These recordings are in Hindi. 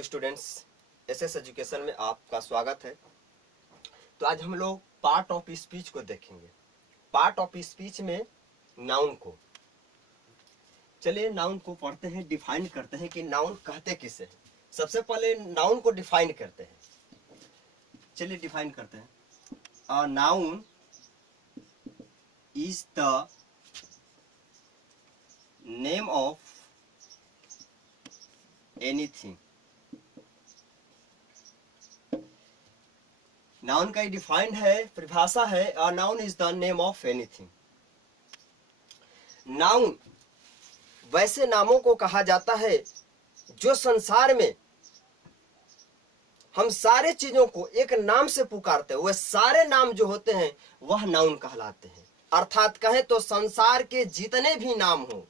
हेलो स्टूडेंट्स, एसएस एजुकेशन में आपका स्वागत है। तो आज हम लोग पार्ट ऑफ स्पीच को देखेंगे। पार्ट ऑफ स्पीच में नाउन को, चलिए नाउन को पढ़ते हैं, डिफाइन करते हैं कि नाउन कहते किसे हैं। सबसे पहले नाउन को डिफाइन करते हैं। चलिए डिफाइन करते हैं। A noun is the name of anything. Noun का डिफाइंड है, परिभाषा है, a noun is the name of anything. Noun वैसे नामों को कहा जाता है जो संसार में हम सारे चीजों को एक नाम से पुकारते हैं। वह सारे नाम जो होते हैं वह नाउन कहलाते हैं। अर्थात कहें तो संसार के जितने भी नाम हो,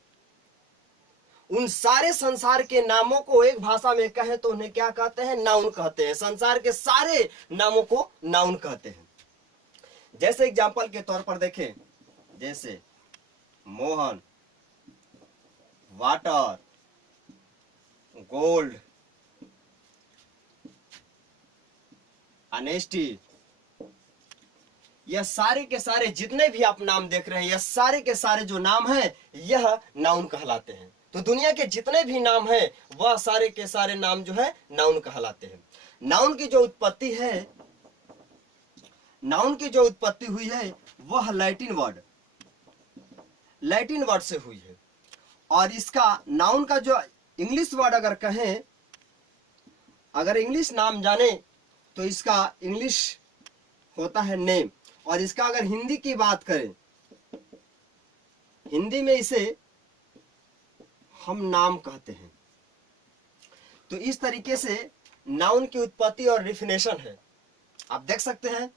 उन सारे संसार के नामों को एक भाषा में कहें तो उन्हें क्या कहते हैं? नाउन कहते हैं। संसार के सारे नामों को नाउन कहते हैं। जैसे एग्जाम्पल के तौर पर देखें, जैसे मोहन, वाटर, गोल्ड, ऑनेस्टी, यह सारे के सारे जितने भी आप नाम देख रहे हैं, यह सारे के सारे जो नाम हैं यह नाउन कहलाते हैं। तो दुनिया के जितने भी नाम हैं वह सारे के सारे नाम जो है नाउन कहलाते हैं। नाउन की जो उत्पत्ति है, नाउन की जो उत्पत्ति हुई है वह लैटिन वर्ड से हुई है। और इसका नाउन का जो इंग्लिश वर्ड अगर कहें, अगर इंग्लिश नाम जाने तो इसका इंग्लिश होता है नेम। और इसका अगर हिंदी की बात करें, हिंदी में इसे हम नाम कहते हैं। तो इस तरीके से नाउन की उत्पत्ति और डिफिनेशन है। आप देख सकते हैं,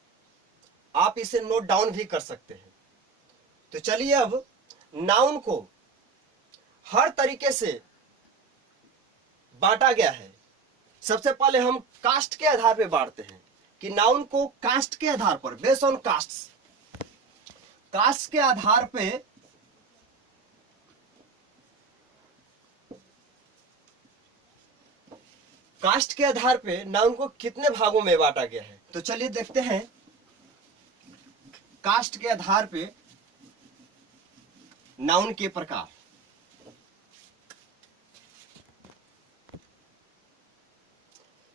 आप इसे नोट डाउन भी कर सकते हैं। तो चलिए अब नाउन को हर तरीके से बांटा गया है। सबसे पहले हम कास्ट के आधार पर बांटते हैं कि नाउन को कास्ट के आधार पर, बेस्ड ऑन कास्ट के आधार पे नाउन को कितने भागों में बांटा गया है। तो चलिए देखते हैं कास्ट के आधार पे नाउन के प्रकार।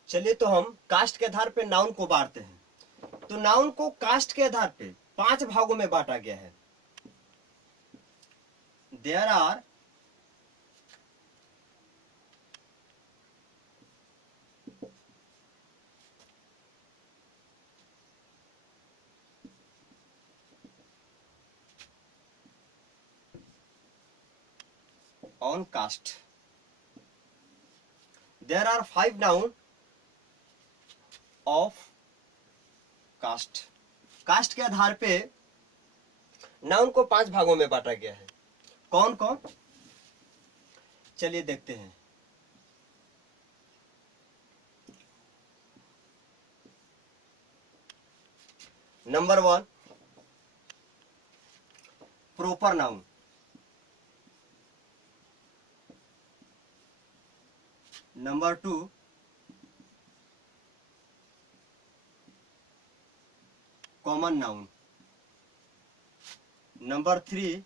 चलिए तो हम कास्ट के आधार पे नाउन को बांटते हैं। तो नाउन को कास्ट के आधार पे 5 भागों में बांटा गया है। There are on caste. There are 5 noun of caste. Caste के आधार पे नाउन को 5 भागों में बांटा गया है। कौन कौन? चलिए देखते हैं। Number 1, proper noun. Number 2, common noun. Number 3,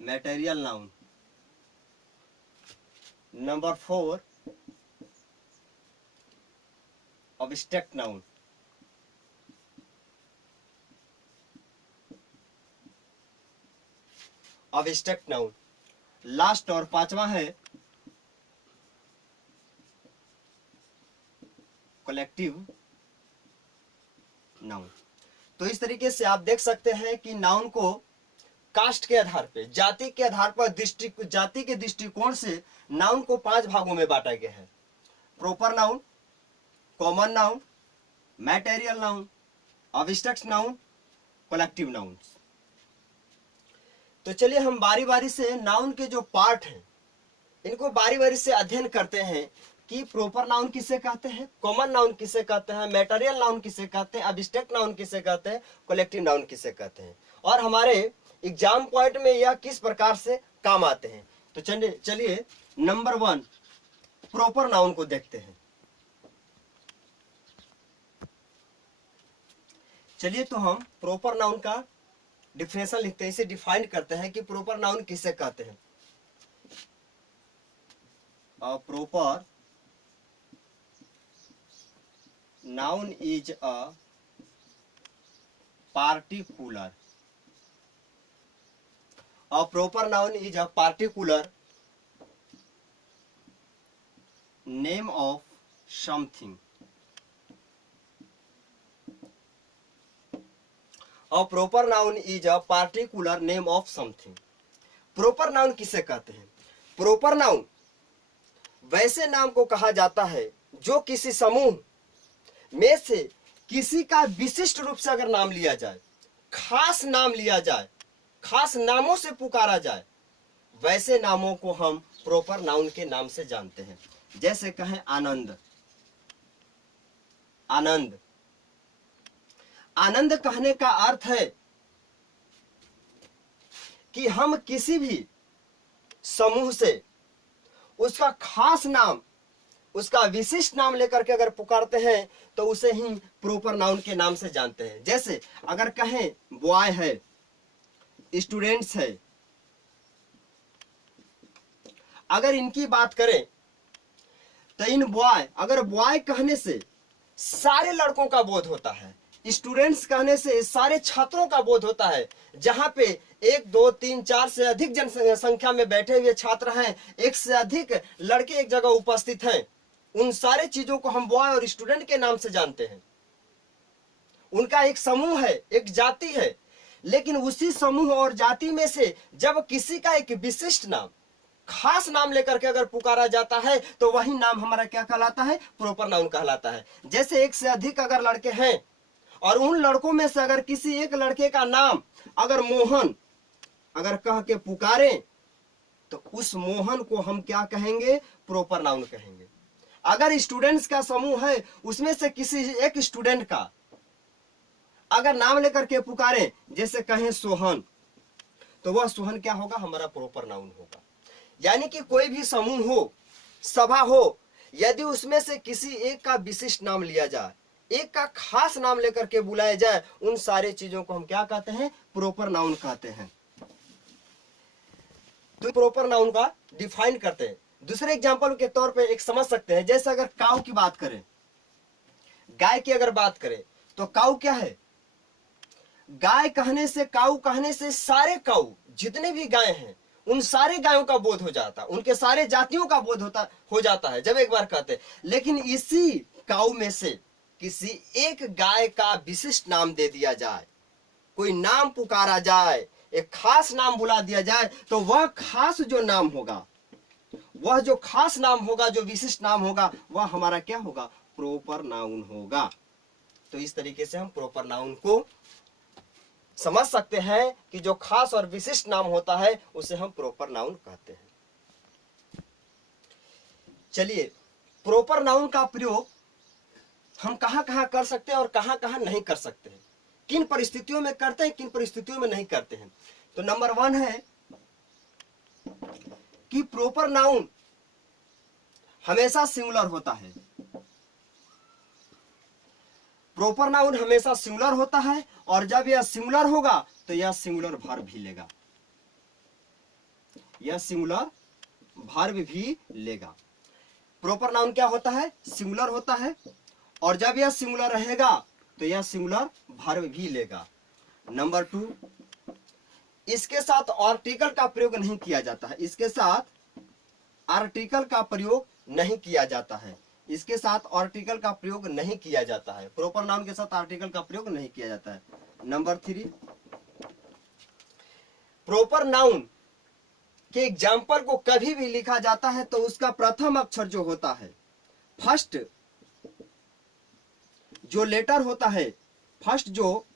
material noun. Number 4, obstruct noun. Obstruct noun. Last और 5वां है कलेक्टिव नाउन। तो इस तरीके से आप देख सकते हैं कि नाउन को कास्ट के आधार पे, जाति के आधार पर, जाति के दृष्टिकोण से नाउन को 5 भागों में बांटा गया है। Proper noun, common noun, material noun, obstruct noun, collective noun. तो चलिए हम बारी बारी से नाउन के जो पार्ट हैं इनको बारी बारी से अध्ययन करते हैं कि प्रॉपर नाउन किसे कहते हैं, कॉमन नाउन किसे कहते हैं, मटेरियल नाउन किसे कहते हैं, ऑब्स्ट्रैक्ट नाउन किसे कहते हैं, कलेक्टिव नाउन किसे कहते हैं। और हमारे एग्जाम पॉइंट में यह किस प्रकार से काम आते हैं। तो चलिए नंबर 1 प्रॉपर नाउन को देखते हैं। चलिए तो हम प्रॉपर नाउन का डिफिनेशन लिखते हैं, इसे डिफाइन करते हैं कि प्रॉपर नाउन किसे कहते हैं। Proper noun is a particular a proper noun is a particular name of something a proper noun is a particular name of something proper noun किसे कहते हैं? proper noun वैसे नाम को कहा जाता है जो किसी समूह में से किसी का विशिष्ट रूप से अगर नाम लिया जाए, खास नाम लिया जाए, खास नामों से पुकारा जाए, वैसे नामों को हम प्रॉपर नाउन के नाम से जानते हैं। जैसे कहें आनंद, आनंद, आनंद कहने का अर्थ है कि हम किसी भी समूह से उसका खास नाम, उसका विशिष्ट नाम लेकर के अगर पुकारते हैं तो उसे ही प्रॉपर नाउन के नाम से जानते हैं। जैसे अगर कहें बॉय है, स्टूडेंट्स है, अगर इनकी बात करें तो इन बॉय, अगर बॉय कहने से सारे लड़कों का बोध होता है, स्टूडेंट्स कहने से सारे छात्रों का बोध होता है। जहां पे 1 2 3 4 से अधिक जनसंख्या में बैठे हुए छात्र हैं, एक से अधिक लड़के एक जगह उपस्थित हैं, उन सारे चीजों को हम बॉय और स्टूडेंट के नाम से जानते हैं। उनका एक समूह है, एक जाति है, लेकिन उसी समूह और जाति में से जब किसी का एक विशिष्ट नाम, खास नाम लेकर के अगर पुकारा जाता है तो वही नाम हमारा क्या कहलाता है? प्रॉपर नाउन कहलाता है। जैसे एक से अधिक अगर लड़के हैं और उन लड़कों में से अगर किसी एक लड़के का नाम अगर मोहन अगर कह के पुकारें तो उस मोहन को हम क्या कहेंगे? प्रॉपर नाउन कहेंगे। अगर स्टूडेंट्स का समूह है, उसमें से किसी एक स्टूडेंट का अगर नाम लेकर के पुकारें, जैसे कहें सोहन, तो वह सोहन क्या होगा? हमारा प्रॉपर नाउन होगा। यानी कि कोई भी समूह हो, सभा हो, यदि उसमें से किसी एक का विशिष्ट नाम लिया जाए, एक का खास नाम लेकर के बुलाया जाए, उन सारे चीजों को हम क्या कहते हैं? प्रॉपर नाउन कहते हैं। तो प्रॉपर नाउन का डिफाइन करते हैं। दूसरे एग्जांपल के तौर पे एक समझ सकते हैं, जैसे अगर काऊ की बात करें, गाय की अगर बात करें, तो काऊ क्या है? गाय कहने से, काऊ कहने से सारे काऊ जितने भी गाय हैं उन सारे गायों का बोध हो जाता है, उनके सारे जातियों का बोध हो जाता है जब एक बार कहते हैं। लेकिन इसी काऊ में से किसी एक गाय का विशिष्ट नाम दे दिया जाए, कोई नाम पुकारा जाए, एक खास नाम बुला दिया जाए, तो वह खास जो नाम होगा, वह जो खास नाम होगा, जो विशिष्ट नाम होगा, वह हमारा क्या होगा? प्रॉपर नाउन होगा। तो इस तरीके से हम प्रॉपर नाउन को समझ सकते हैं कि जो खास और विशिष्ट नाम होता है उसे हम प्रॉपर नाउन कहते हैं। चलिए, प्रॉपर नाउन का प्रयोग हम कहां कहां कर सकते हैं और कहां कहां नहीं कर सकते हैं, किन परिस्थितियों में करते हैं, किन परिस्थितियों में नहीं करते हैं। तो नंबर 1 है कि प्रॉपर नाउन हमेशा सिंगुलर होता है। प्रॉपर नाउन हमेशा सिंगुलर होता है, और जब यह सिंगुलर होगा तो यह सिंगुलर वर्ब भी लेगा, यह सिंगुलर वर्ब भी लेगा। प्रॉपर नाउन क्या होता है? सिंगुलर होता है, और जब यह सिंगुलर रहेगा तो यह सिंगुलर वर्ब भी लेगा। नंबर 2, इसके साथ आर्टिकल का प्रयोग नहीं किया जाता है, इसके साथ आर्टिकल का प्रयोग नहीं किया जाता है, इसके साथ आर्टिकल का प्रयोग नहीं किया जाता है। प्रॉपर नाउन के साथ आर्टिकल का प्रयोग नहीं किया जाता है। नंबर 3, प्रॉपर नाउन के एग्जाम्पल को कभी भी लिखा जाता है तो उसका प्रथम अक्षर जो होता है, फर्स्ट जो लेटर होता है, फर्स्ट जो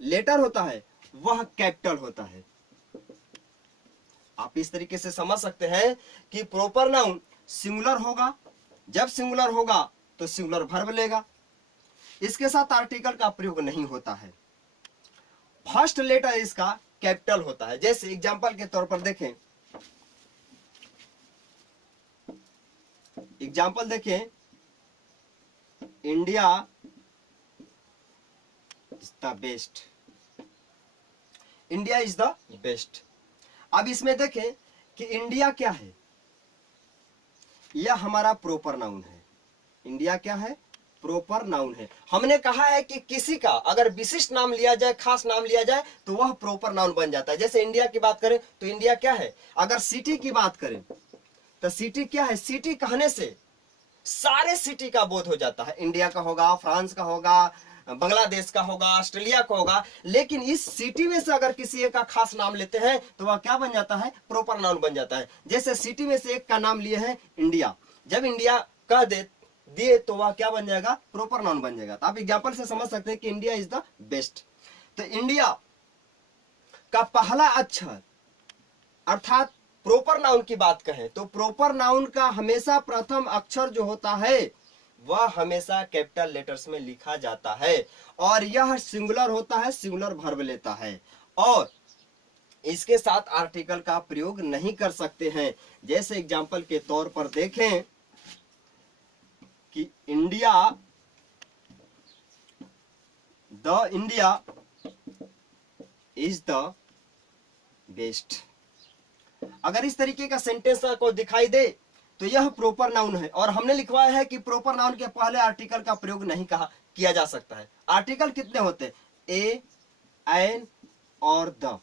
लेटर होता है वह कैपिटल होता है। आप इस तरीके से समझ सकते हैं कि प्रॉपर नाउन सिंगुलर होगा, जब सिंगुलर होगा तो सिंगुलर वर्ब लेगा, इसके साथ आर्टिकल का प्रयोग नहीं होता है, फर्स्ट लेटर इसका कैपिटल होता है। जैसे एग्जांपल के तौर पर देखें, एग्जांपल देखें, India is the best, India is the best. अब इसमें देखें कि इंडिया क्या है, यह हमारा प्रॉपर नाउन है। इंडिया क्या है, प्रॉपर नाउन है। हमने कहा है कि किसी का अगर विशिष्ट नाम लिया जाए, खास नाम लिया जाए, तो वह प्रॉपर नाउन बन जाता है। जैसे इंडिया की बात करें तो इंडिया क्या है। अगर सिटी की बात करें तो सिटी क्या है, सिटी कहने से सारे सिटी का बोध हो जाता है। इंडिया का होगा, फ्रांस का होगा, बांग्लादेश का होगा, ऑस्ट्रेलिया का होगा। लेकिन इस सिटी में से अगर किसी एक का खास नाम लेते हैं तो वह क्या बन जाता है, प्रॉपर नाउन बन जाता है। जैसे सिटी में से एक का नाम लिए हैं इंडिया, जब इंडिया कह दिए तो वह क्या बन जाएगा, प्रॉपर नाउन बन जाएगा। तो आप एग्जांपल से समझ सकते हैं कि इंडिया इज द बेस्ट। तो इंडिया का पहला अक्षर, अर्थात प्रॉपर नाउन की बात कहें तो प्रॉपर नाउन का हमेशा प्रथम अक्षर जो होता है वह हमेशा कैपिटल लेटर्स में लिखा जाता है, और यह सिंगुलर होता है, सिंगुलर वर्ब लेता है, और इसके साथ आर्टिकल का प्रयोग नहीं कर सकते हैं। जैसे एग्जांपल के तौर पर देखें कि इंडिया इज द बेस्ट। अगर इस तरीके का सेंटेंस को दिखाई दे तो यह प्रॉपर नाउन है, और हमने लिखवाया है कि प्रॉपर नाउन के पहले आर्टिकल का प्रयोग नहीं किया जा सकता है। आर्टिकल कितने होते हैं, ए, एन और द,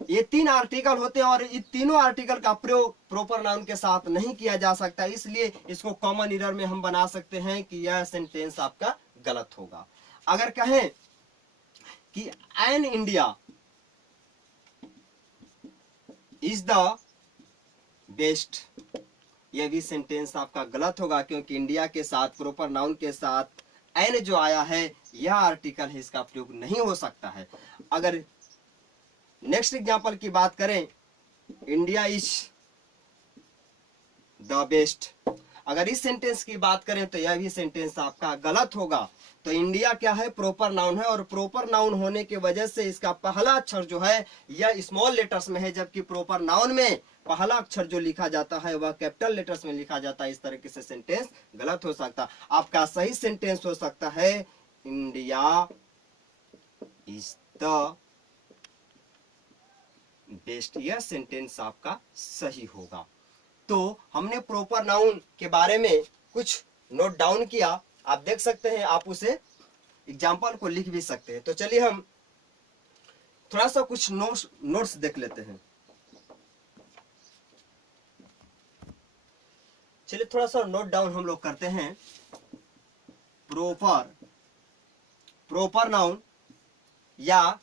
ये 3 आर्टिकल होते हैं, और इन तीनों आर्टिकल का प्रयोग प्रॉपर नाउन के साथ नहीं किया जा सकता। इसलिए इसको कॉमन एरर में हम बना सकते हैं कि यह सेंटेंस आपका गलत होगा। अगर कहें कि an India is the best, यह भी सेंटेंस आपका गलत होगा, क्योंकि इंडिया के साथ प्रॉपर नाउन के साथ एन जो आया है यह आर्टिकल है, इसका प्रयोग नहीं हो सकता है। अगर नेक्स्ट एग्जांपल की बात करें, इंडिया इज द बेस्ट, अगर इस सेंटेंस की बात करें तो यह भी सेंटेंस आपका गलत होगा। तो इंडिया क्या है, प्रॉपर नाउन है, और प्रॉपर नाउन होने की वजह से इसका पहला अक्षर जो है यह स्मॉल लेटर्स में है, जबकि प्रॉपर नाउन में पहला अक्षर जो लिखा जाता है वह कैपिटल लेटर्स में लिखा जाता है। इस तरीके से सेंटेंस गलत हो सकता। आपका सही सेंटेंस हो सकता है इंडिया इज द बेस्ट, यह सेंटेंस आपका सही होगा। तो हमने प्रॉपर नाउन के बारे में कुछ नोट डाउन किया, आप देख सकते हैं, आप उसे एग्जाम्पल को लिख भी सकते हैं। तो चलिए हम थोड़ा सा कुछ नोट्स देख लेते हैं। चलिए थोड़ा सा नोट डाउन हम लोग करते हैं। प्रॉपर नाउन या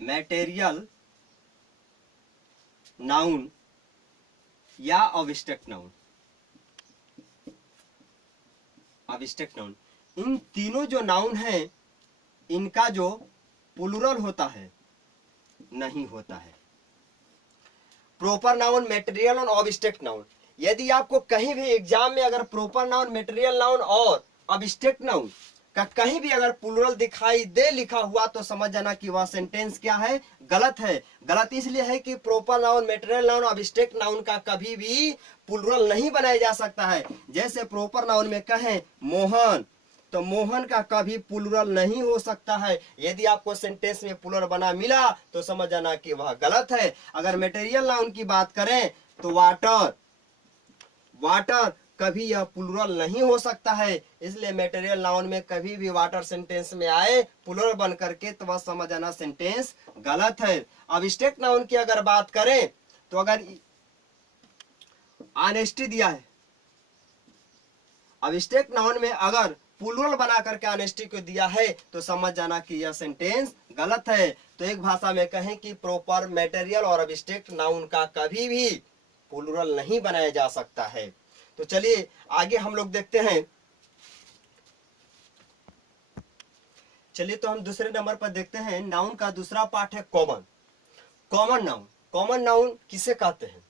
मैटेरियल नाउन या ऑब्जेक्ट नाउन, इन तीनों जो नाउन हैं इनका जो प्लूरल होता है नहीं होता है। प्रॉपर नाउन, मैटेरियल और ऑब्जेक्ट नाउन, यदि आपको कहीं भी एग्जाम में अगर प्रॉपर नाउन, मैटेरियल नाउन और ऑब्जेक्ट नाउन का कहीं भी अगर प्लूरल दिखाई दे लिखा हुआ तो समझ जाना कि वह सेंटेंस क्या है, गलत है। गलत इसलिए है कि proper noun, material noun, object noun का कभी भी प्लूरल नहीं बनाया जा सकता है। जैसे प्रॉपर नाउन में कहें मोहन, तो मोहन का कभी प्लूरल नहीं हो सकता है। यदि आपको सेंटेंस में प्लूरल बना मिला तो समझ जाना कि वह गलत है। अगर मैटेरियल नाउन की बात करें तो वाटर कभी यह प्लूरल नहीं हो सकता है, इसलिए मैटेरियल नाउन में कभी भी वाटर सेंटेंस में आए प्लूरल बन करके तो वह समझ आना सेंटेंस गलत है। ऑब्जेक्ट नाउन की अगर बात करें तो अगर ऑनेस्टी दिया है, ऑब्जेक्ट नाउन में अगर प्लूरल बना करके ऑनेस्टी को दिया है तो समझ जाना कि यह सेंटेंस गलत है। तो एक भाषा में कहें कि प्रॉपर, मैटेरियल और ऑब्जेक्ट नाउन का कभी भी प्लूरल नहीं बनाया जा सकता है। तो चलिए आगे हम लोग देखते हैं। चलिए तो हम दूसरे नंबर पर देखते हैं, नाउन का दूसरा पार्ट है कॉमन नाउन। कॉमन नाउन किसे कहते हैं,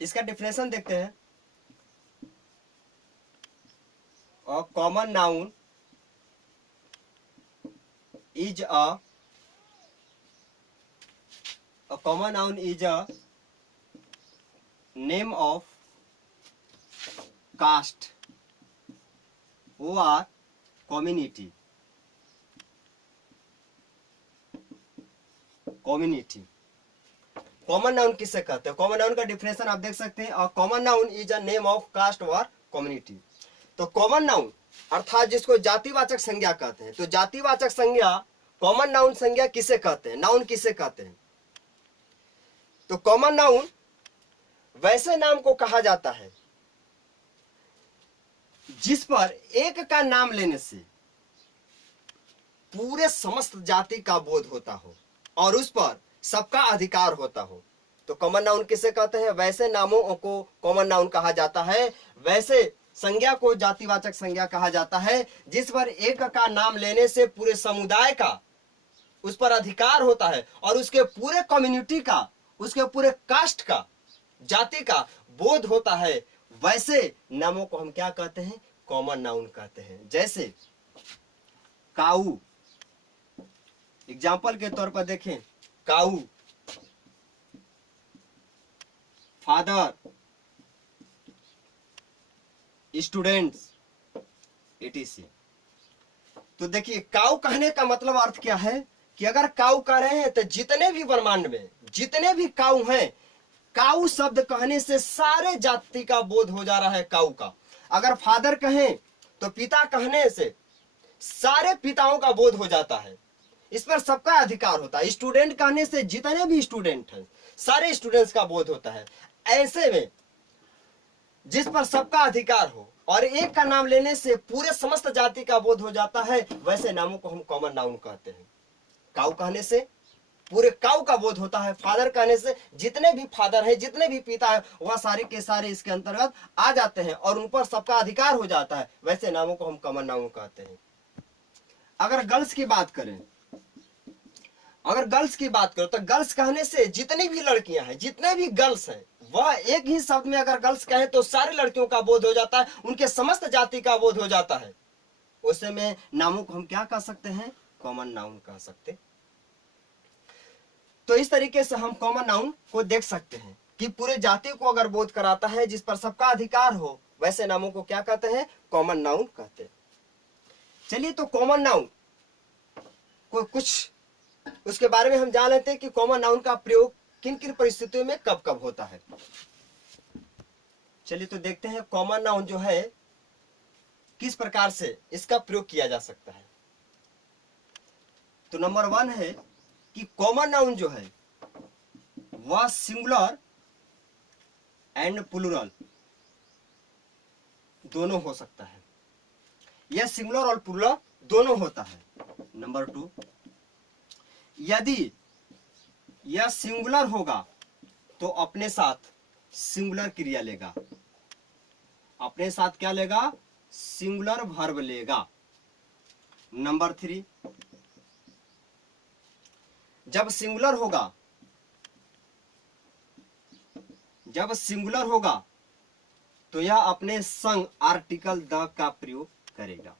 इसका डिफिनेशन देखते हैं। और common noun is a common noun is a name of caste or community. Common noun किसे कहते हैं? कॉमन नाउन का डिफिनेशन आप देख सकते हैं, common noun is a name of caste और कम्युनिटी। तो कॉमन नाउन अर्थात जिसको जातिवाचक संज्ञा कहते हैं, तो जातिवाचक संज्ञा कॉमन नाउन संज्ञा किसे कहते हैं, नाउन किसे कहते हैं? तो कॉमन नाउन वैसे नाम को कहा जाता है जिस पर एक का नाम लेने से पूरे समस्त जाति का बोध होता हो और उस पर सबका अधिकार होता हो। तो कॉमन नाउन किसे कहते हैं? वैसे नामों को कॉमन नाउन कहा जाता है, वैसे संज्ञा को जातिवाचक संज्ञा कहा जाता है जिस पर एक का नाम लेने से पूरे समुदाय का उस पर अधिकार होता है और उसके पूरे कम्युनिटी का, उसके पूरे कास्ट का, जाति का बोध होता है। वैसे नामों को हम क्या कहते हैं? कॉमन नाउन कहते हैं। जैसे काऊ, एग्जाम्पल के तौर पर देखें, काऊ, फादर, स्टूडेंट्स, etc। तो देखिए काऊ कहने का मतलब अर्थ क्या है कि अगर काऊ कह रहे हैं तो जितने भी ब्रह्मांड में जितने भी काऊ हैं, काऊ शब्द कहने से सारे जाति का बोध हो जा रहा है काऊ का। अगर फादर कहें तो पिता कहने से सारे पिताओं का बोध हो जाता है, इस पर सबका अधिकार होता है। स्टूडेंट कहने से जितने भी स्टूडेंट हैं सारे स्टूडेंट्स का बोध होता है। ऐसे में जिस पर सबका अधिकार हो और एक का नाम लेने से पूरे समस्त जाति का बोध हो जाता है, वैसे नामों को हम कॉमन नाउन कहते हैं। काऊ कहने से पूरे काऊ का बोध होता है, फादर कहने से जितने भी फादर हैं, जितने भी पिता हैं, वह सारे के सारे इसके अंतर्गत आ जाते हैं और उन पर सबका अधिकार हो जाता है। वैसे नामों को हम कॉमन नाउन कहते हैं। अगर गर्ल्स की बात करें, तो गर्ल्स कहने से जितनी भी लड़कियां हैं, जितने भी गर्ल्स हैं, वह एक ही शब्द में अगर गर्ल्स कहें तो सारी लड़कियों का बोध हो जाता है, उनके समस्त जाति का बोध हो जाता है। उस में नामों को हम क्या कह सकते हैं? कॉमन नाउन कह सकते। तो इस तरीके से हम कॉमन नाउन को देख सकते हैं कि पूरे जाति को अगर बोध कराता है, जिस पर सबका अधिकार हो, वैसे नामों को क्या कहते हैं? कॉमन नाउन कहते हैं। चलिए तो कॉमन नाउन को कुछ उसके बारे में हम जान लेते हैं कि कॉमन नाउन का प्रयोग किन किन परिस्थितियों में कब कब होता है। चलिए तो देखते हैं कॉमन नाउन जो है किस प्रकार से इसका प्रयोग किया जा सकता है। तो नंबर 1 है कि कॉमन नाउन जो है वह सिंगुलर एंड प्लूरल दोनों हो सकता है। यह सिंगुलर और प्लूरल दोनों होता है। नंबर 2, यदि यह सिंगुलर होगा तो अपने साथ सिंगुलर क्रिया लेगा। अपने साथ क्या लेगा? सिंगुलर वर्ब लेगा। नंबर 3, जब सिंगुलर होगा तो यह अपने संग आर्टिकल द का प्रयोग करेगा।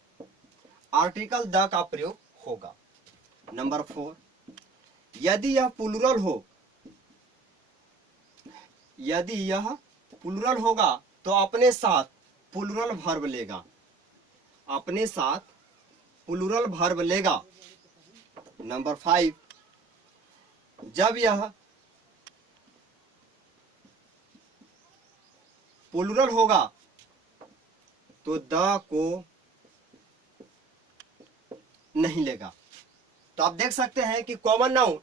आर्टिकल द का प्रयोग होगा। नंबर 4, यदि यह प्लूरल होगा तो अपने साथ प्लूरल वर्ब लेगा। अपने साथ प्लूरल वर्ब लेगा। नंबर 5, जब यह प्लूरल होगा तो द को नहीं लेगा। तो आप देख सकते हैं कि कॉमन नाउन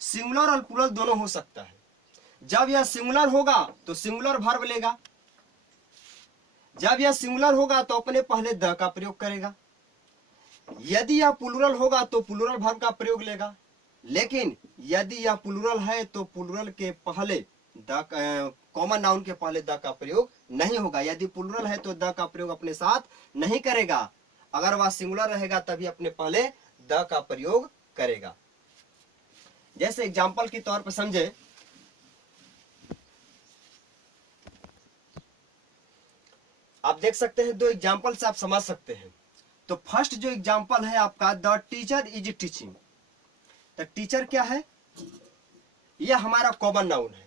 सिंगुलर और प्लूरल दोनों हो सकता है। जब यह सिंगुलर होगा तो सिंगुलर वर्ब लेगा। जब यह सिंगुलर होगा तो अपने पहले द का प्रयोग करेगा। यदि यह प्लूरल होगा तो प्लूरल वर्ब का प्रयोग लेगा। लेकिन यदि यह प्लूरल है तो प्लूरल के पहले कॉमन नाउन के पहले द का प्रयोग नहीं होगा। यदि प्लूरल है तो द का प्रयोग अपने साथ नहीं करेगा। अगर वह सिंगुलर रहेगा तभी अपने पहले द का प्रयोग करेगा। जैसे एग्जाम्पल के तौर पर समझे, आप देख सकते हैं 2 एग्जाम्पल से आप समझ सकते हैं। तो फर्स्ट जो एग्जांपल है आपका, द टीचर इज टीचिंग। तो टीचर क्या है, यह हमारा कॉमन नाउन है,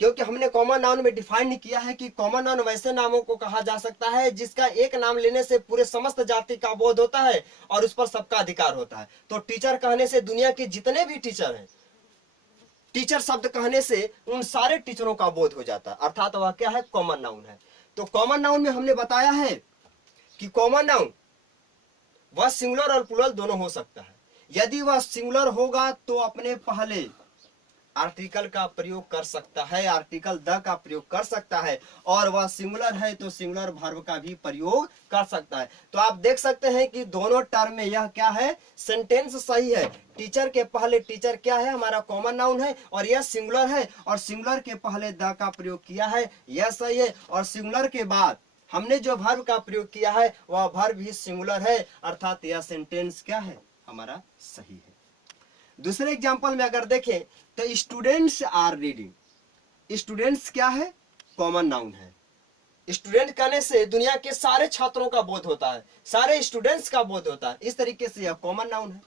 क्योंकि हमने कॉमन नाउन में डिफाइन किया है कि कॉमन नाउन वैसे नामों को कहा जा सकता है जिसका एक नाम लेने से पूरे समस्त जाति का बोध होता है और उस पर सबका अधिकार होता है। तो टीचर कहने से दुनिया के जितने भी टीचर हैं, टीचर शब्द कहने से उन सारे टीचरों का बोध हो जाता है, अर्थात वह क्या है, कॉमन नाउन है। तो कॉमन नाउन में हमने बताया है कि कॉमन नाउन वह सिंगुलर और प्लूरल दोनों हो सकता है। यदि वह सिंगुलर होगा तो अपने पहले आर्टिकल का प्रयोग कर सकता है, आर्टिकल द का प्रयोग कर सकता है, और वह सिंगुलर है तो सिंगुलर वर्ब का भी प्रयोग कर सकता है। तो आप देख सकते हैं कि दोनों टर्म में यह क्या है, सेंटेंस सही है। टीचर के पहले टीचर क्या है, हमारा कॉमन नाउन है और यह सिंगुलर है, और सिंगुलर के पहले द का प्रयोग किया है, यह सही है। और सिंगुलर के बाद हमने जो वर्ब का प्रयोग किया है वह वर्ब भी सिंगुलर है, अर्थात यह सेंटेंस क्या है, हमारा सही है। दूसरे एग्जांपल में अगर देखें तो स्टूडेंट्स आर रीडिंग। स्टूडेंट्स क्या है, कॉमन नाउन है। स्टूडेंट कहने से दुनिया के सारे छात्रों का बोध होता है, सारे स्टूडेंट्स का बोध होता है, इस तरीके से यह कॉमन नाउन है।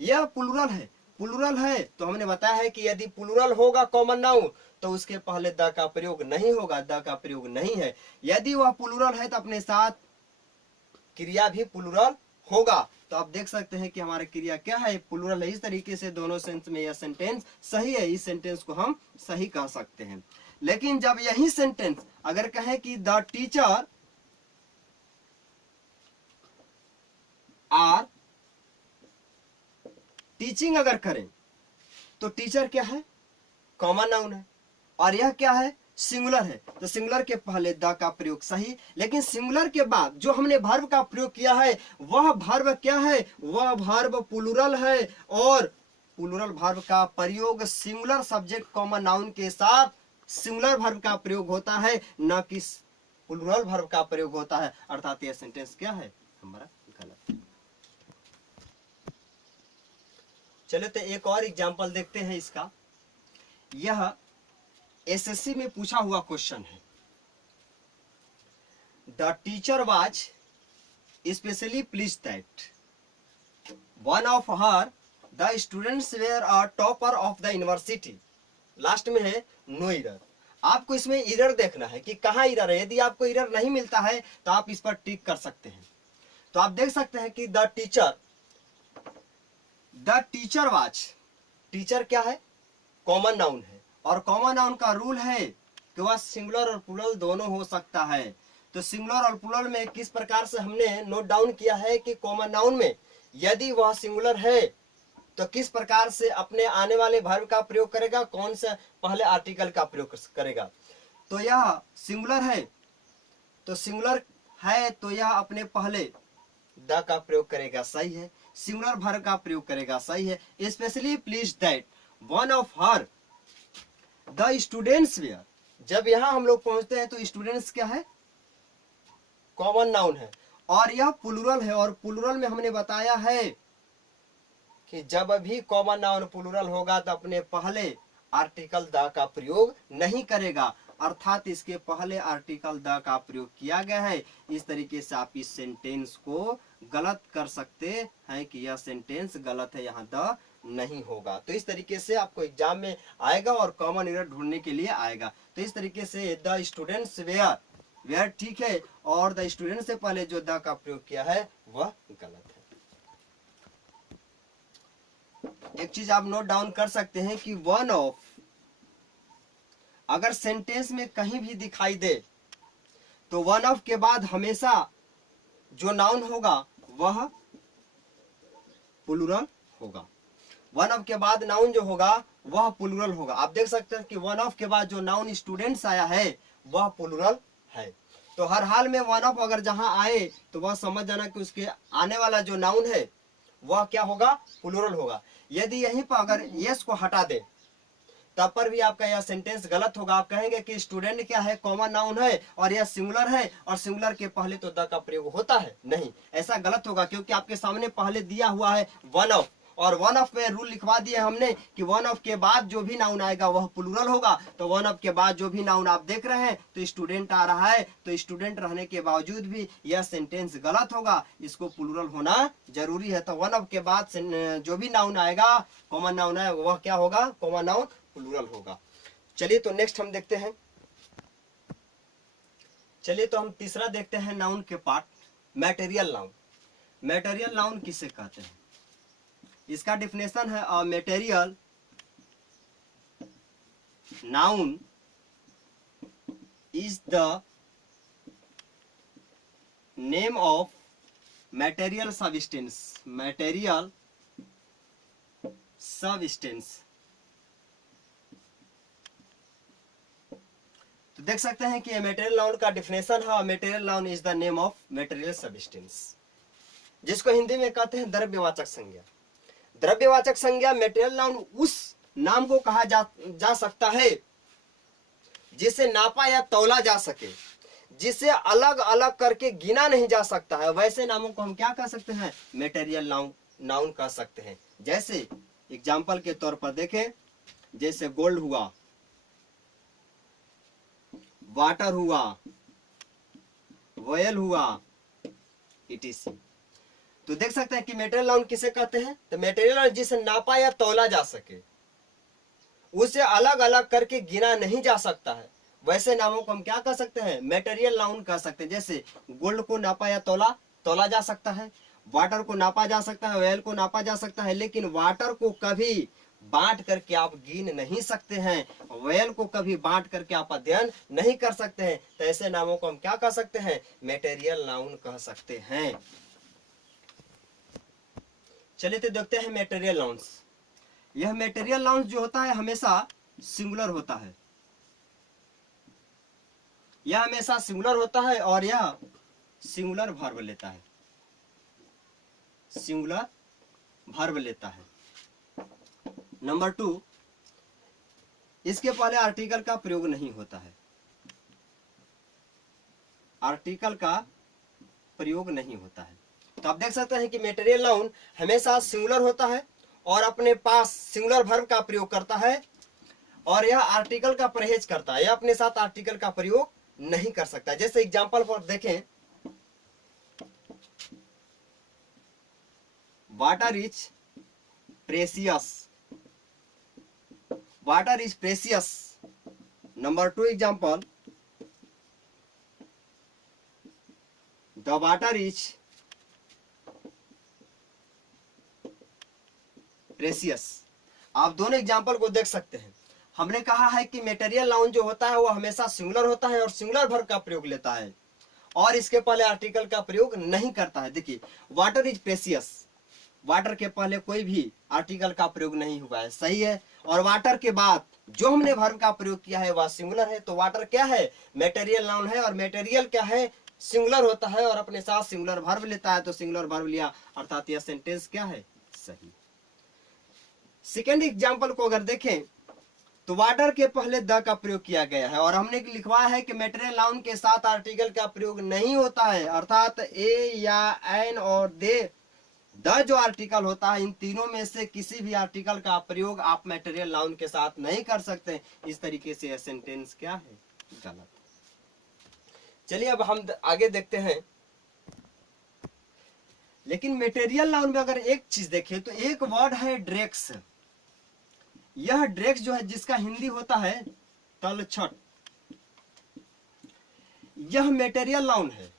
यह प्लूरल है। प्लूरल है तो हमने बताया है कि यदि प्लूरल होगा कॉमन नाउन तो उसके पहले द का प्रयोग नहीं होगा, द का प्रयोग नहीं है। यदि वह प्लूरल है तो अपने साथ क्रिया भी प्लूरल होगा। तो आप देख सकते हैं कि हमारा क्रिया क्या है, प्लूरल है। इस तरीके से दोनों सेंस में यह सेंटेंस सही है, इस सेंटेंस को हम सही कह सकते हैं। लेकिन जब यही सेंटेंस अगर कहें कि द टीचर आर टीचिंग अगर करें तो टीचर क्या है, कॉमन नाउन है, और यह क्या है, सिंगुलर है। तो सिंगुलर के पहले द का प्रयोग सही, लेकिन सिंगुलर के बाद जो हमने वर्ब का प्रयोग किया है वह वर्ब क्या है, वह वर्ब प्लूरल है, और प्लूरल वर्ब का प्रयोग सिंगुलर सब्जेक्ट कॉमन नाउन के साथ सिंगुलर वर्ब का प्रयोग होता है, न कि प्लूरल वर्ब का प्रयोग होता है, अर्थात यह सेंटेंस क्या है, हमारा गलत है। चलो तो एक और एग्जांपल देखते हैं इसका। यह एसएससी में पूछा हुआ क्वेश्चन है। The teacher was specially pleased that one of her the students were a topper of the university. Last में है नो एरर। आपको इसमें एरर देखना है कि कहाँ एरर है। यदि आपको एरर नहीं मिलता है तो आप इस पर टिक कर सकते हैं। तो आप देख सकते हैं कि द टीचर वाज, टीचर क्या है, कॉमन नाउन है, और कॉमन नाउन का रूल है कि वह सिंगुलर और प्लूरल दोनों हो सकता है। तो सिंगुलर और प्लूरल में किस प्रकार से हमने नोट डाउन किया है कि कॉमन नाउन में यदि वह सिंगुलर है तो किस प्रकार से अपने आने वाले वर्ब का प्रयोग करेगा, कौन सा पहले आर्टिकल का प्रयोग करेगा। तो यह सिंगुलर है, तो सिंगुलर है तो यह अपने पहले द का प्रयोग करेगा, सही है। सिंगुलर वर्ब का प्रयोग करेगा, सही है। Specially pleased that one of her the students were. जब यहां हम लोग पहुंचते हैं तो स्टूडेंट्स क्या है, कॉमन नाउन है, और यह प्लूरल है, और प्लूरल में हमने बताया है कि जब भी कॉमन नाउन प्लूरल होगा तो अपने पहले आर्टिकल द का प्रयोग नहीं करेगा, अर्थात इसके पहले आर्टिकल द का प्रयोग किया गया है। इस तरीके से आप इस सेंटेंस को गलत कर सकते हैं कि यह सेंटेंस गलत है, यहाँ द नहीं होगा। तो इस तरीके से आपको एग्जाम में आएगा और कॉमन एरर ढूंढने के लिए आएगा। तो इस तरीके से द स्टूडेंट्स वेयर ठीक है, और द स्टूडेंट से पहले जो द का प्रयोग किया है वह गलत है। एक चीज आप नोट डाउन कर सकते हैं कि वन ऑफ अगर सेंटेंस में कहीं भी दिखाई दे तो वन ऑफ के बाद हमेशा जो नाउन होगा वह प्लूरल होगा। वन ऑफ के बाद नाउन जो होगा वह प्लूरल होगा। आप देख सकते हैं कि वन ऑफ के बाद जो नाउन स्टूडेंट्स आया है वह प्लूरल है। तो हर हाल में वन ऑफ अगर जहां आए तो वह समझ जाना कि उसके आने वाला जो नाउन है वह क्या होगा, प्लूरल होगा। यदि यहीं पर अगर यस को हटा दे तब पर भी आपका यह सेंटेंस गलत होगा। आप कहेंगे कि स्टूडेंट क्या है, कॉमन नाउन है और यह सिंगुलर है, और सिंगुलर के पहले तो द का प्रयोग होता है, नहीं, ऐसा गलत होगा, क्योंकि आपके सामने पहले दिया हुआ है वन ऑफ, और वन ऑफ में रूल लिखवा दिए हमने कि वन ऑफ के बाद जो भी नाउन आएगा वह प्लूरल होगा। तो वन ऑफ के बाद जो भी नाउन आप देख रहे हैं तो स्टूडेंट आ रहा है, तो स्टूडेंट रहने के बावजूद भी यह सेंटेंस गलत होगा, इसको प्लूरल होना जरूरी है। तो वन ऑफ के बाद जो भी नाउन आएगा, कॉमन नाउन है, वह क्या होगा, कॉमन नाउन प्लूरल होगा। चलिए तो नेक्स्ट हम देखते हैं, चलिए तो हम तीसरा देखते हैं नाउन के part, material noun. Material noun किसे कहते हैं? इसका डिफिनेशन है a material noun is the name of material substance, material substance. तो देख सकते हैं कि मैटेरियल नाउन का डिफिनेशन है material noun is the name of material substance, जिसको हिंदी में कहते हैं द्रव्यवाचक संज्ञा। द्रव्यवाचक संज्ञा मैटेरियल नाउन उस नाम को कहा जा सकता है जिसे नापा या तौला जा सके, जिसे अलग अलग करके गिना नहीं जा सकता है, वैसे नामों को हम क्या कह सकते हैं, मैटेरियल नाउन कह सकते हैं। जैसे एग्जाम्पल के तौर पर देखें, जैसे गोल्ड हुआ, वाटर हुआ, ऑयल हुआ, etc। तो देख सकते हैं कि मैटेरियल नाउन किसे कहते हैं, तो मैटेरियल नाउन जिसे नापा या तौला जा सके, उसे अलग अलग करके गिना नहीं जा सकता है, वैसे नामों को हम क्या कह सकते हैं, मैटेरियल नाउन कह सकते हैं। जैसे गोल्ड को नापा या तौला जा सकता है, वाटर को नापा जा सकता है, ऑयल को नापा जा सकता है, लेकिन वाटर को कभी बांट करके आप गिन नहीं सकते हैं, ऑयल को कभी बांट करके आप अध्ययन नहीं कर सकते हैं। तो ऐसे नामों को हम क्या कह सकते हैं, मैटेरियल नाउन कह सकते हैं। चलिए तो देखते हैं मैटेरियल नाउन्स। यह मैटेरियल नाउन्स जो होता है हमेशा सिंगुलर होता है, यह हमेशा सिंगुलर होता है और यह सिंगुलर वर्ब लेता है, सिंगुलर वर्ब लेता है। नंबर 2, इसके पहले आर्टिकल का प्रयोग नहीं होता है, आर्टिकल का प्रयोग नहीं होता है। तो आप देख सकते हैं कि मैटेरियल नाउन हमेशा सिंगुलर होता है और अपने पास सिंगुलर वर्ब का प्रयोग करता है, और यह आर्टिकल का परहेज करता है, यह अपने साथ आर्टिकल का प्रयोग नहीं कर सकता। जैसे एग्जांपल फॉर देखें, water is precious, water is precious. Number 2 example, the water is precious. आप दोनों एग्जांपल को देख सकते हैं। हमने कहा है कि मैटेरियल नाउन जो होता है वो हमेशा सिंगुलर होता है और सिंगुलर वर्ब का प्रयोग लेता है और इसके पहले आर्टिकल का प्रयोग नहीं करता है। देखिए, वाटर इज प्रेसियस, वाटर के पहले कोई भी आर्टिकल का प्रयोग नहीं हुआ है, सही है। और वाटर के बाद जो हमने वर्ब का प्रयोग किया है वह सिंगुलर है, तो वाटर क्या है, मैटेरियल नाउन है, और मैटेरियल क्या है, सिंगुलर होता है और अपने साथ सिंगुलर वर्ब लेता है, तो सिंगुलर वर्ब लिया, अर्थात यह सेंटेंस क्या है, सही। सेकेंड एग्जाम्पल को अगर देखें तो वाटर के पहले द का प्रयोग किया गया है और हमने लिखवाया है कि मैटेरियल नाउन के साथ आर्टिकल का प्रयोग नहीं होता है, अर्थात ए या एन और दे, द जो आर्टिकल होता है, इन तीनों में से किसी भी आर्टिकल का प्रयोग आप मैटेरियल नाउन के साथ नहीं कर सकते। इस तरीके से यह सेंटेंस क्या है, गलत। चलिए अब हम आगे देखते हैं। लेकिन मैटेरियल नाउन में अगर एक चीज देखें तो एक वर्ड है ड्रेक्स। यह ड्रेक्स जो है, जिसका हिंदी होता है तलछट, यह मैटेरियल नाउन है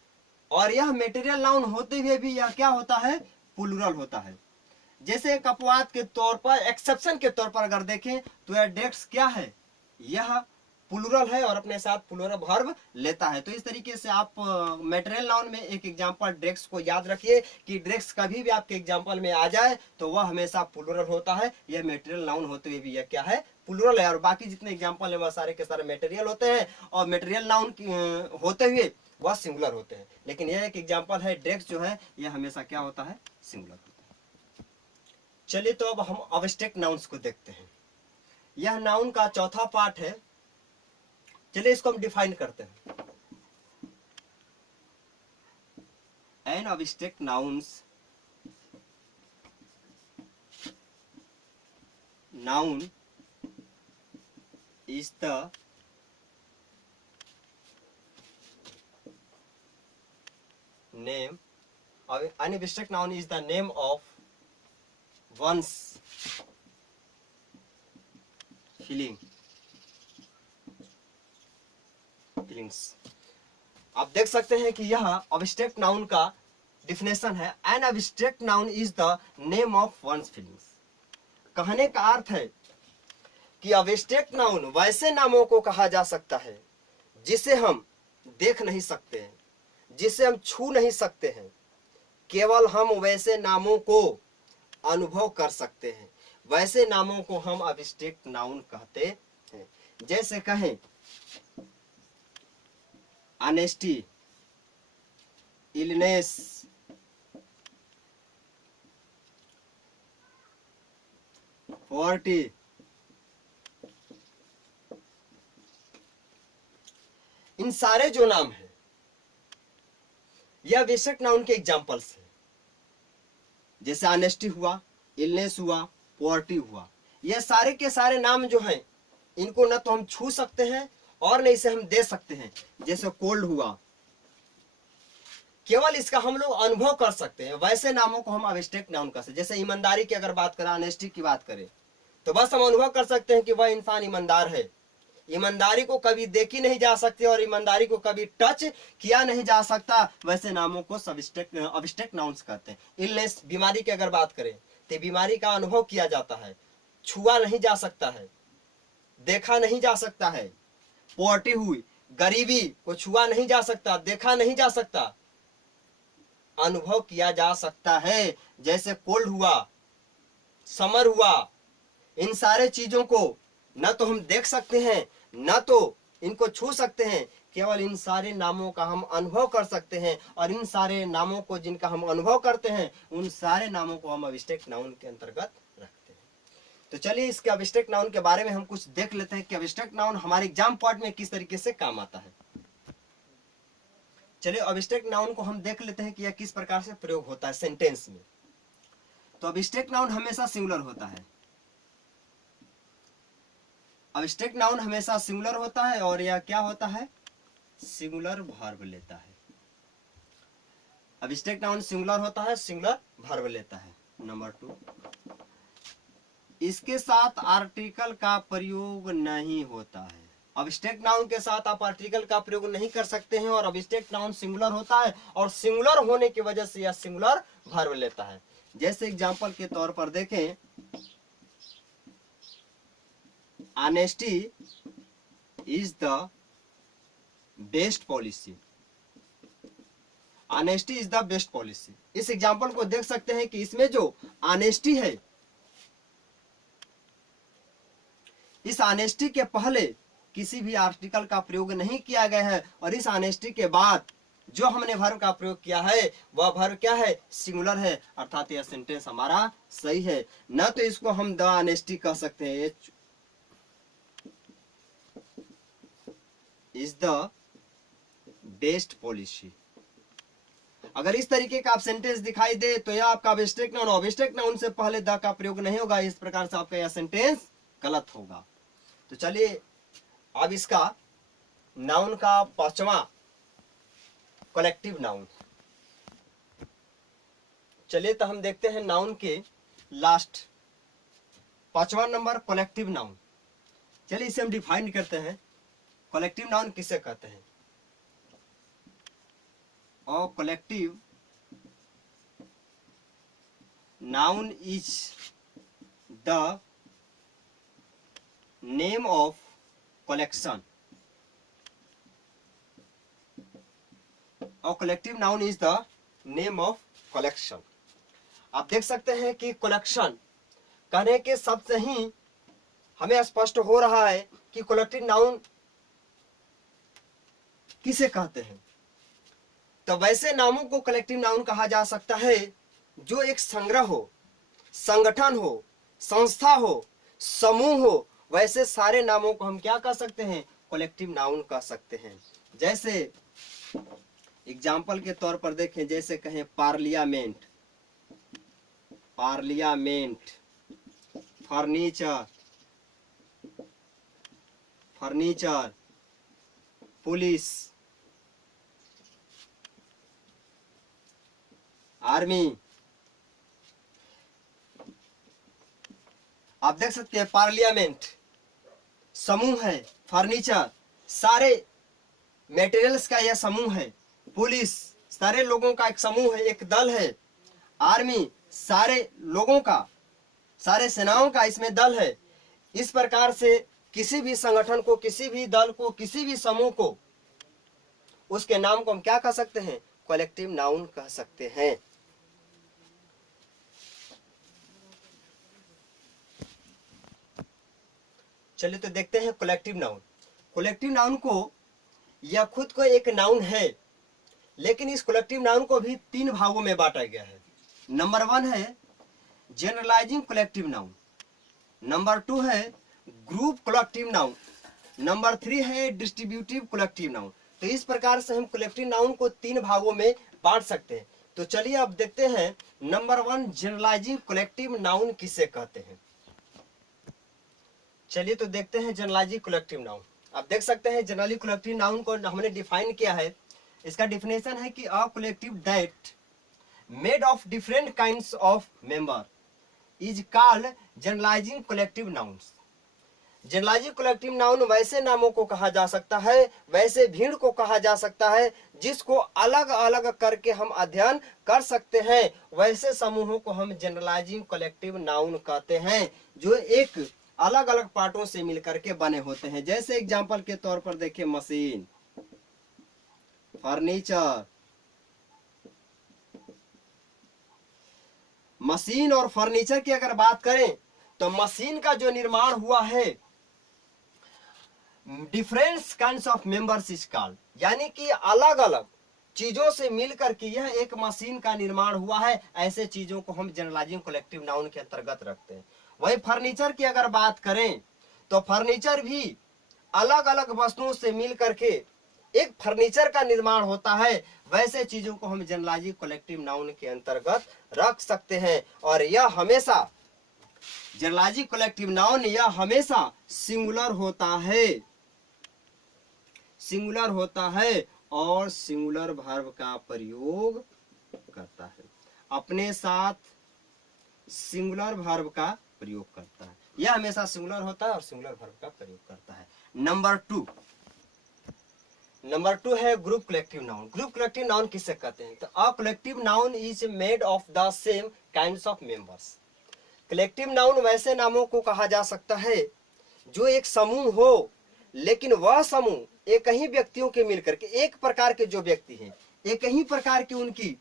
और यह मैटेरियल नाउन होते हुए भी यह क्या होता है, प्लूरल होता है। जैसे एक अपवाद के तौर पर, एक्सेप्शन के तौर पर अगर देखें तो यह ड्रेक्स क्या है, यह प्लूरल है और अपने साथ प्लूरल वर्ब लेता है। तो इस तरीके से आप मैटेरियल नाउन में एक एग्जांपल ड्रेक्स को याद रखिए कि ड्रेक्स कभी भी आपके एग्जांपल में आ जाए तो वह हमेशा प्लूरल होता है, यह मैटेरियल नाउन होते हुए भी यह क्या है, प्लूरल है। और बाकी जितने एग्जांपल है वह सारे के सारे मैटेरियल होते हैं और मैटेरियल नाउन होते हुए वह सिंगुलर होते हैं। लेकिन यह एक एग्जाम्पल है, ड्रेक्स जो है यह हमेशा क्या होता है, सिंगुलर होता है। चलिए तो अब हम अब्स्ट्रैक्ट नाउन्स को देखते हैं। यह नाउन का चौथा पार्ट है। चलिए इसको हम डिफाइन करते हैं। An abstract nouns noun is the name, unabstract noun is the name of one's feelings। आप देख सकते हैं कि यह अब्स्ट्रैक्ट नाउन का डिफिनेशन है। An abstract noun is the name of one's feelings. कहने का अर्थ है कि अब्स्ट्रैक्ट नाउन वैसे नामों को कहा जा सकता है जिसे हम देख नहीं सकते हैं, जिसे हम छू नहीं सकते हैं, केवल हम वैसे नामों को अनुभव कर सकते हैं। वैसे नामों को हम अब्स्ट्रैक्ट नाउन कहते हैं। जैसे कहें ऑनेस्टी, इलनेस, पॉवर्टी, इन सारे जो नाम हैं यह अब्स्ट्रैक्ट नाउन के एग्जांपल्स हैं। जैसे ऑनेस्टी हुआ, इलनेस हुआ, पॉवर्टी हुआ, ये सारे के सारे नाम जो हैं इनको न तो हम छू सकते हैं और न इसे हम दे सकते हैं। जैसे कोल्ड हुआ, केवल इसका हम लोग अनुभव कर सकते हैं। वैसे नामों को हम अब्स्ट्रैक्ट नाउन कहते हैं। जैसे ईमानदारी की अगर बात करें, ऑनेस्टी की बात करें, तो बस हम अनुभव कर सकते हैं कि वह इंसान ईमानदार है। ईमानदारी को कभी देखी नहीं जा सकती और ईमानदारी को कभी टच किया नहीं जा सकता। वैसे नामों को अब्स्ट्रैक्ट नाउन्स कहते हैं। इलनेस, बीमारी की अगर बात करें तो बीमारी का अनुभव किया जाता है, छुआ नहीं जा सकता है, देखा नहीं जा सकता है। पॉवर्टी हुई, गरीबी को छुआ नहीं जा सकता, देखा नहीं जा सकता, अनुभव किया जा सकता है। जैसे कोल्ड हुआ, समर हुआ, इन सारे चीजों को न तो हम देख सकते हैं न तो इनको छू सकते हैं, केवल इन सारे नामों का हम अनुभव कर सकते हैं। और इन सारे नामों को जिनका हम अनुभव करते हैं उन सारे नामों को हम अब्स्ट्रैक्ट नाउन के अंतर्गत रखते हैं। तो चलिए इसके अब्स्ट्रैक्ट नाउन के बारे में हम कुछ देख लेते हैं कि अब्स्ट्रैक्ट नाउन हमारे एग्जाम पार्ट में किस तरीके से काम आता है। चलिए अब्स्ट्रैक्ट नाउन को हम देख लेते हैं कि यह किस प्रकार से प्रयोग होता है सेंटेंस में। तो अब्स्ट्रैक्ट नाउन हमेशा सिंगुलर होता है। अब्स्ट्रैक्ट नाउन हमेशा सिंगुलर होता है और यह क्या होता है, सिंगुलर वर्ब लेता है। अब्स्ट्रैक्ट नाउन सिंगुलर होता है, सिंगुलर वर्ब लेता है। नंबर 2, इसके साथ आर्टिकल का प्रयोग नहीं होता है। अब्स्ट्रैक्ट नाउन के साथ आप आर्टिकल का प्रयोग नहीं कर सकते हैं और अब्स्ट्रैक्ट नाउन सिंगुलर होता है और सिंगुलर होने की वजह से यह सिंगुलर वर्ब लेता है। जैसे एग्जांपल के तौर पर देखें, honesty is the best policy. Honesty is the best policy. इस एग्जांपल को देख सकते हैं कि इसमें जो ऑनेस्टी है, इस ऑनेस्टी के पहले किसी भी आर्टिकल का प्रयोग नहीं किया गया है और इस ऑनेस्टी के बाद जो हमने वर्ब का प्रयोग किया है वह वर्ब क्या है, सिंगुलर है। अर्थात यह सेंटेंस हमारा सही है। न तो इसको हम द ऑनेस्टी कह सकते हैं, इज द बेस्ट पॉलिसी। अगर इस तरीके का आप सेंटेंस दिखाई दे तो यह आपका अब्स्ट्रैक्ट नाउन, अब्स्ट्रैक्ट नाउन से पहले द का प्रयोग नहीं होगा। इस प्रकार से आपका यह सेंटेंस गलत होगा। तो चलिए अब इसका नाउन का पांचवा कलेक्टिव नाउन। चलिए तो हम देखते हैं नाउन के लास्ट पांचवा नंबर कलेक्टिव नाउन। चलिए इसे हम डिफाइन करते हैं। कलेक्टिव नाउन किसे कहते हैं? और collective noun is the name of collection. और collective noun is the name of collection. आप देख सकते हैं कि कलेक्शन कहने के शब्द से ही हमें स्पष्ट हो रहा है कि कलेक्टिव नाउन किसे कहते हैं। तो वैसे नामों को कलेक्टिव नाउन कहा जा सकता है जो एक संग्रह हो, संगठन हो, संस्था हो, समूह हो। वैसे सारे नामों को हम क्या कह सकते हैं, कलेक्टिव नाउन कह सकते हैं। जैसे एग्जाम्पल के तौर पर देखें, जैसे कहें parliament, parliament, furniture, furniture, police, army. आप देख सकते हैं पार्लियामेंट समूह है, फर्नीचर सारे मटेरियल्स का यह समूह है, पुलिस सारे लोगों का एक समूह है, एक दल है, आर्मी सारे लोगों का, सारे सेनाओं का इसमें दल है। इस प्रकार से किसी भी संगठन को, किसी भी दल को, किसी भी समूह को, उसके नाम को हम क्या कह सकते हैं? कलेक्टिव नाउन कह सकते हैं। चलिए तो देखते हैं कलेक्टिव नाउन। कलेक्टिव नाउन को, यह खुद को एक नाउन है, लेकिन इस कलेक्टिव नाउन को भी 3 भागों में बांटा गया है। नंबर 1 है जनरलाइजिंग कलेक्टिव नाउन, नंबर 2 है ग्रुप कलेक्टिव नाउन, नंबर 3 है डिस्ट्रीब्यूटिव कलेक्टिव नाउन। तो इस प्रकार से हम कलेक्टिव नाउन को 3 भागों में बांट सकते हैं। तो चलिए अब देखते हैं नंबर 1 जनरलाइजिंग कलेक्टिव नाउन किसे कहते हैं। चलिए तो देखते हैं जनरलाइजिंग कलेक्टिव नाउन। आप देख सकते हैं जनरली कलेक्टिव नाउन को हमने डिफाइन किया है। इसका डिफिनेशन है कि a collective that made of different kinds of member is called generalizing collective nouns. Generalizing collective noun वैसे नामों को कहा जा सकता है, वैसे भीड़ को कहा जा सकता है जिसको अलग अलग करके हम अध्ययन कर सकते हैं। वैसे समूहों को हम जनरलाइजिंग कलेक्टिव नाउन कहते हैं, जो एक अलग अलग पार्टों से मिलकर के बने होते हैं। जैसे एग्जांपल के तौर पर देखिए मशीन, फर्नीचर। मशीन और फर्नीचर की अगर बात करें तो मशीन का जो निर्माण हुआ है different kinds of members is called, यानी कि अलग अलग चीजों से मिलकर के यह एक मशीन का निर्माण हुआ है। ऐसे चीजों को हम जनरलाइजिंग कलेक्टिव नाउन के अंतर्गत रखते हैं। वही फर्नीचर की अगर बात करें तो फर्नीचर भी अलग अलग वस्तुओं से मिलकर के एक फर्नीचर का निर्माण होता है। वैसे चीजों को हम जनरलाइजिंग कलेक्टिव नाउन के अंतर्गत रख सकते हैं। और यह हमेशा जनरलाइजिंग कलेक्टिव नाउन यह हमेशा सिंगुलर होता है, सिंगुलर होता है और सिंगुलर वर्ब का प्रयोग करता है, अपने साथ सिंगुलर वर्ब का प्रयोग करता है। यह हमेशा सिंगुलर होता है और सिंगुलर वर्ब का प्रयोग करता है। नंबर टू है group collective noun. Group collective noun किसे कहते हैं? तो a collective noun is made of the same kinds of members. Collective noun वैसे नामों को कहा जा सकता है जो एक समूह हो, लेकिन वह समूह एक ही व्यक्तियों के मिलकर के, एक प्रकार के जो व्यक्ति हैं, एक ही प्रकार की उनकी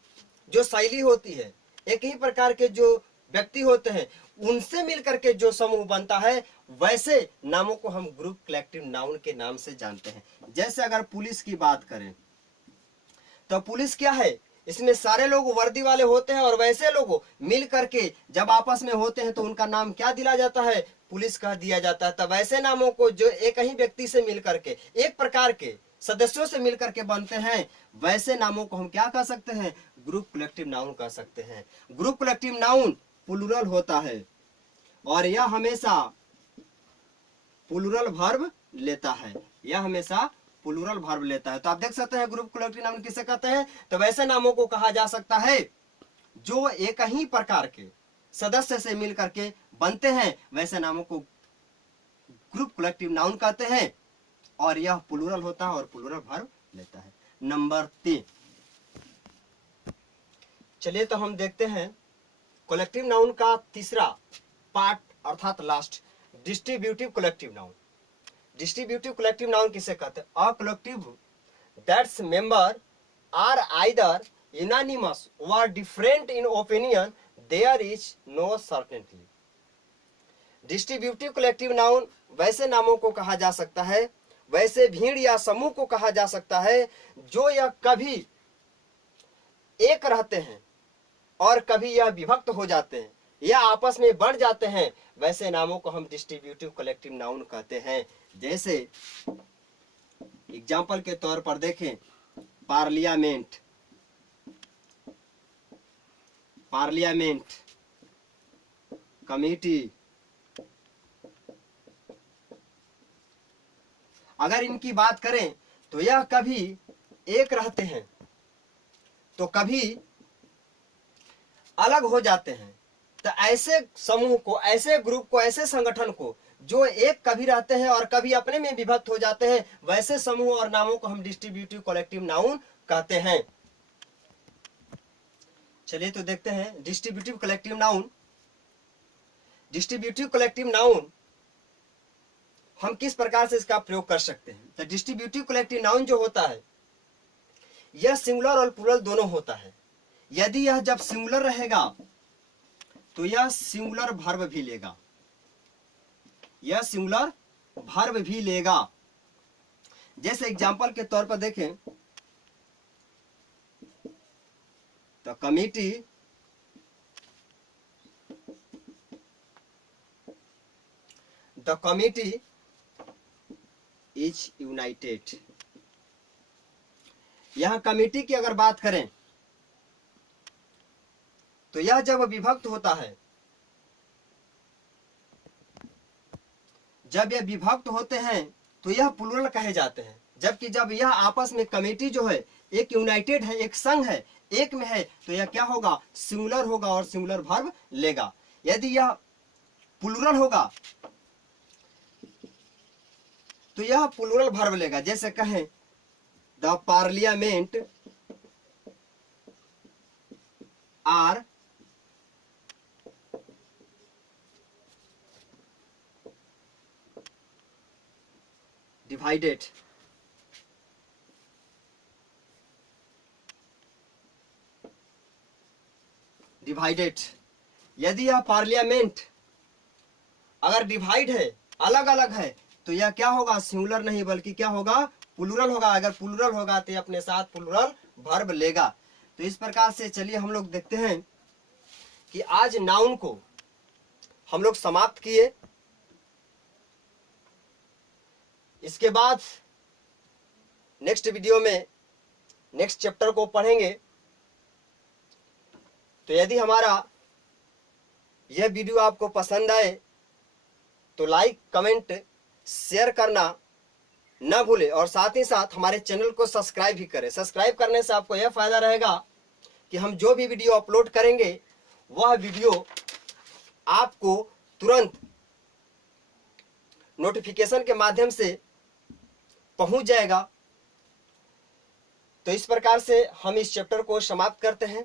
जो शैली होती है, एक ही प्रकार के जो व्यक्ति होते हैं, उनसे मिलकर के जो समूह बनता है, वैसे नामों को हम ग्रुप कलेक्टिव नाउन के नाम से जानते हैं। जैसे अगर पुलिस की बात करें तो पुलिस क्या है, इसमें सारे लोग वर्दी वाले होते हैं और वैसे लोग मिल करके जब आपस में होते हैं तो उनका नाम क्या दिया जाता है? पुलिस कह दिया जाता है। तब ऐसे नामों को जो एक ही व्यक्ति से मिल करके, एक प्रकार के सदस्यों से मिलकर के बनते हैं, वैसे नामों को हम क्या कह सकते हैं? ग्रुप कलेक्टिव नाउन कह सकते हैं। ग्रुप कलेक्टिव नाउन प्लूरल होता है और यह हमेशा प्लूरल वर्ब लेता है, यह हमेशा प्लूरल वर्ब लेता है। तो आप देख सकते हैं ग्रुप कलेक्टिव नाउन किसे कहते हैं? तो वैसे नामों को कहा जा सकता है जो एक ही प्रकार के सदस्य से मिलकर के बनते हैं, वैसे नामों को ग्रुप कलेक्टिव नाउन कहते हैं और यह प्लूरल होता है और प्लूरल वर्ब लेता है। नंबर 3, चलिए तो हम देखते हैं कलेक्टिव नाउन का तीसरा पार्ट अर्थात last, distributive collective noun. Distributive collective noun किसे कहते हैं? A collective that's member are either unanimous or different in opinion, there is no certainty. Distributive collective noun वैसे नामों को कहा जा सकता है, वैसे भीड़ या समूह को कहा जा सकता है जो यह कभी एक रहते हैं और कभी यह विभक्त हो जाते हैं या आपस में बढ़ जाते हैं। वैसे नामों को हम डिस्ट्रीब्यूटिव कलेक्टिव नाउन कहते हैं। जैसे एग्जाम्पल के तौर पर देखें पार्लियामेंट, पार्लियामेंट, कमेटी, अगर इनकी बात करें तो यह कभी एक रहते हैं तो कभी अलग हो जाते हैं। तो ऐसे समूह को, ऐसे ग्रुप को, ऐसे संगठन को जो एक कभी रहते हैं और कभी अपने में विभक्त हो जाते हैं, वैसे समूह और नामों को हम डिस्ट्रीब्यूटिव कलेक्टिव नाउन कहते हैं। चलिए तो देखते हैं distributive collective noun. Distributive collective noun हम किस प्रकार से इसका प्रयोग कर सकते हैं। तो डिस्ट्रीब्यूटिव कलेक्टिव नाउन जो होता है यह सिंगुलर और प्लूरल दोनों होता है। यदि यह जब सिंगुलर रहेगा तो यह सिंगुलर वर्ब भी लेगा, यह सिंगुलर वर्ब भी लेगा। जैसे एग्जांपल के तौर पर देखें तो committee the committee is United. यहां कमिटी की अगर बात करें तो यह जब विभक्त होता है, जब यह विभक्त होते हैं तो यह प्लूरल कहे जाते हैं। जबकि जब यह आपस में कमेटी जो है एक यूनाइटेड है, एक संघ है, एक में है, तो यह क्या होगा, सिंगुलर होगा और सिंगुलर वर्ब लेगा। यदि यह प्लूरल होगा तो यह प्लूरल वर्ब लेगा। जैसे कहें the parliament are divided. Divided, यदि यह पार्लियामेंट अगर डिवाइड है, अलग अलग है, तो यह क्या होगा, सिंगुलर नहीं बल्कि क्या होगा, प्लूरल होगा। अगर प्लूरल होगा तो अपने साथ प्लूरल वर्ब लेगा। तो इस प्रकार से चलिए हम लोग देखते हैं कि आज नाउन को हम लोग समाप्त किए। इसके बाद नेक्स्ट वीडियो में नेक्स्ट चैप्टर को पढ़ेंगे। तो यदि हमारा यह वीडियो आपको पसंद आए तो लाइक, कमेंट, शेयर करना न भूले और साथ ही साथ हमारे चैनल को सब्सक्राइब भी करें। सब्सक्राइब करने से आपको यह फायदा रहेगा कि हम जो भी वीडियो अपलोड करेंगे वह वीडियो आपको तुरंत नोटिफिकेशन के माध्यम से पहुंच जाएगा। तो इस प्रकार से हम इस चैप्टर को समाप्त करते हैं।